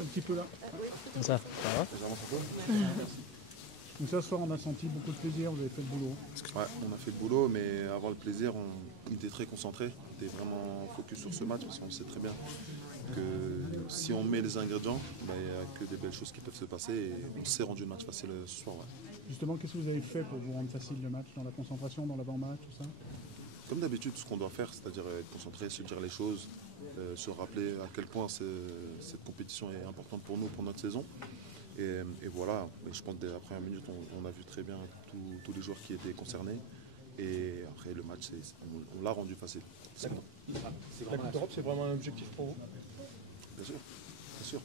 Un petit peu là. Comme ça va. Donc ça, ce soir, on a senti beaucoup de plaisir, vous avez fait le boulot. Ouais, on a fait le boulot, mais avant le plaisir, on était très concentré, on était vraiment focus sur ce match parce qu'on sait très bien que si on met les ingrédients, il n'y a que des belles choses qui peuvent se passer et on s'est rendu le match facile ce soir. Ouais. Justement, qu'est-ce que vous avez fait pour vous rendre facile le match, dans la concentration, dans l'avant-match, tout ça? Comme d'habitude, ce qu'on doit faire, c'est-à-dire être concentré, se dire les choses, se rappeler à quel point cette compétition est importante pour nous, pour notre saison. Et voilà, je pense que dès la première minute, on a vu très bien tous les joueurs qui étaient concernés. Et après, le match, on l'a rendu facile. La Coupe d'Europe, c'est vraiment un objectif pour vous? Bien sûr, bien sûr.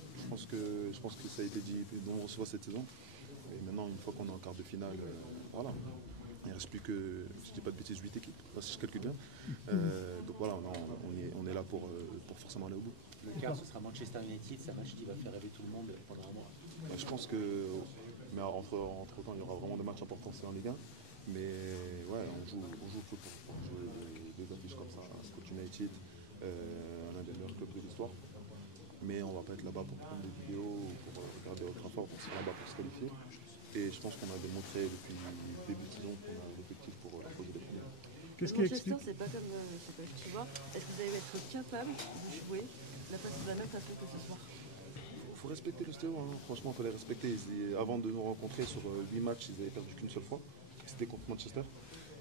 Je pense que ça a été dit de nombreuses fois cette saison. Et maintenant, une fois qu'on est en quart de finale, voilà. Il ne reste plus que, si je ne dis pas de bêtises, 8 équipes, si je calcule bien. Donc voilà, on est là pour forcément aller au bout. Le quart, ce sera Manchester United, c'est un match qui va faire rêver tout le monde pendant un mois. Je pense que, mais entre-temps, il y aura vraiment des matchs importants en Ligue 1. Mais ouais, on joue au football. On joue des affiches comme ça, Scott United, l'un des meilleurs clubs de l'histoire. Mais on ne va pas être là-bas pour prendre des vidéos ou pour regarder Old Trafford, on sera là-bas pour se qualifier. Et je pense qu'on a démontré depuis le début de saison qu'on a l'effectif pour la poser des premiers. Qu'est-ce qui explique? C'est pas comme, je sais pas, tu vois. Est-ce que vous allez être capable de jouer la phase de la note à fait que ce soir? Il faut respecter le stéo, hein. Franchement, il faut les respecter. Avant de nous rencontrer sur 8 matchs, ils avaient perdu qu'une seule fois. C'était contre Manchester.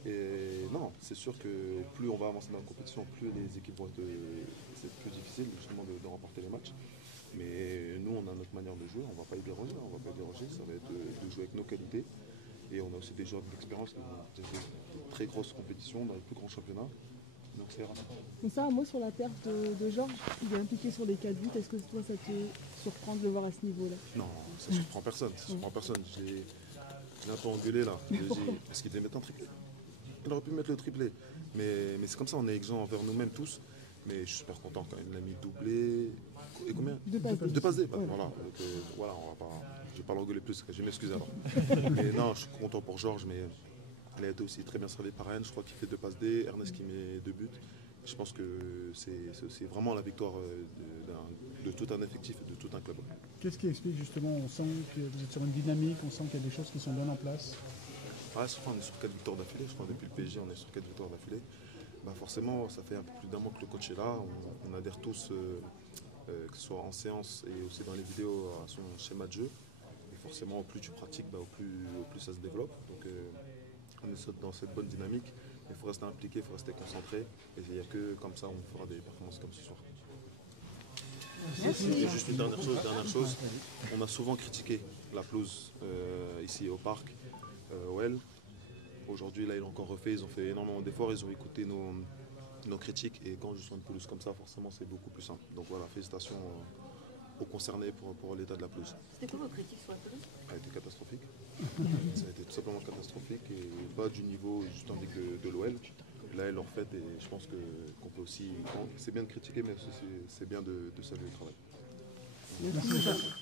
Et non, c'est sûr que plus on va avancer dans la compétition, plus les équipes vont être plus difficile justement de remporter les matchs. Mais nous, on a notre manière de jouer, on ne va pas y déroger, ça va être de jouer avec nos qualités. Et on a aussi des joueurs d'expérience qui vont jouer de très grosses compétitions dans les plus grands championnats. Donc c'est rare. Donc ça, un mot sur la perte de Georges, il est impliqué sur les 4 buts. Est-ce que toi, ça te surprend de le voir à ce niveau-là? Non, ça ne surprend personne. Je l'ai un peu engueulé là, parce qu'il devait mettre un triplé. Il aurait pu mettre le triplé. Mais c'est comme ça, on est exempt envers nous-mêmes tous. Mais je suis super content quand même. Il a mis doublé. Et combien? Deux passes. Bah, voilà. Voilà, je ne vais pas l'engueuler plus, je m'excuse alors. Mais non, je suis content pour Georges, mais il a été aussi très bien servi par Rennes. Je crois qu'il fait 2 passes D, Ernest qui met 2 buts. Je pense que c'est vraiment la victoire de tout un effectif et de tout un club. Qu'est-ce qui explique justement, on sent que vous êtes sur une dynamique, on sent qu'il y a des choses qui sont bien en place? Ouais, on est sur 4 victoires d'affilée, je crois depuis le PSG on est sur 4 victoires d'affilée. Bah forcément ça fait un peu plus d'un mois que le coach est là, on adhère tous, que ce soit en séance et aussi dans les vidéos, à son schéma de jeu. Et forcément au plus tu pratiques, au plus ça se développe. Donc on est dans cette bonne dynamique, il faut rester impliqué, il faut rester concentré. Et il n'y a que comme ça on fera des performances comme ce soir. Et juste une dernière chose, on a souvent critiqué la pelouse ici au parc, au L. Aujourd'hui, là, ils l'ont encore refait, ils ont fait énormément d'efforts, ils ont écouté nos critiques et quand je suis une pelouse comme ça, forcément, c'est beaucoup plus simple. Donc voilà, félicitations aux concernés pour l'état de la pelouse. C'était quoi vos critiques sur la pelouse? Elle a été catastrophique. Ça a été tout simplement catastrophique et pas du niveau juste en Ligue de l'OL. Là, elle en fait et je pense qu'on peut aussi. C'est bien de critiquer, mais c'est bien de saluer le travail. Merci.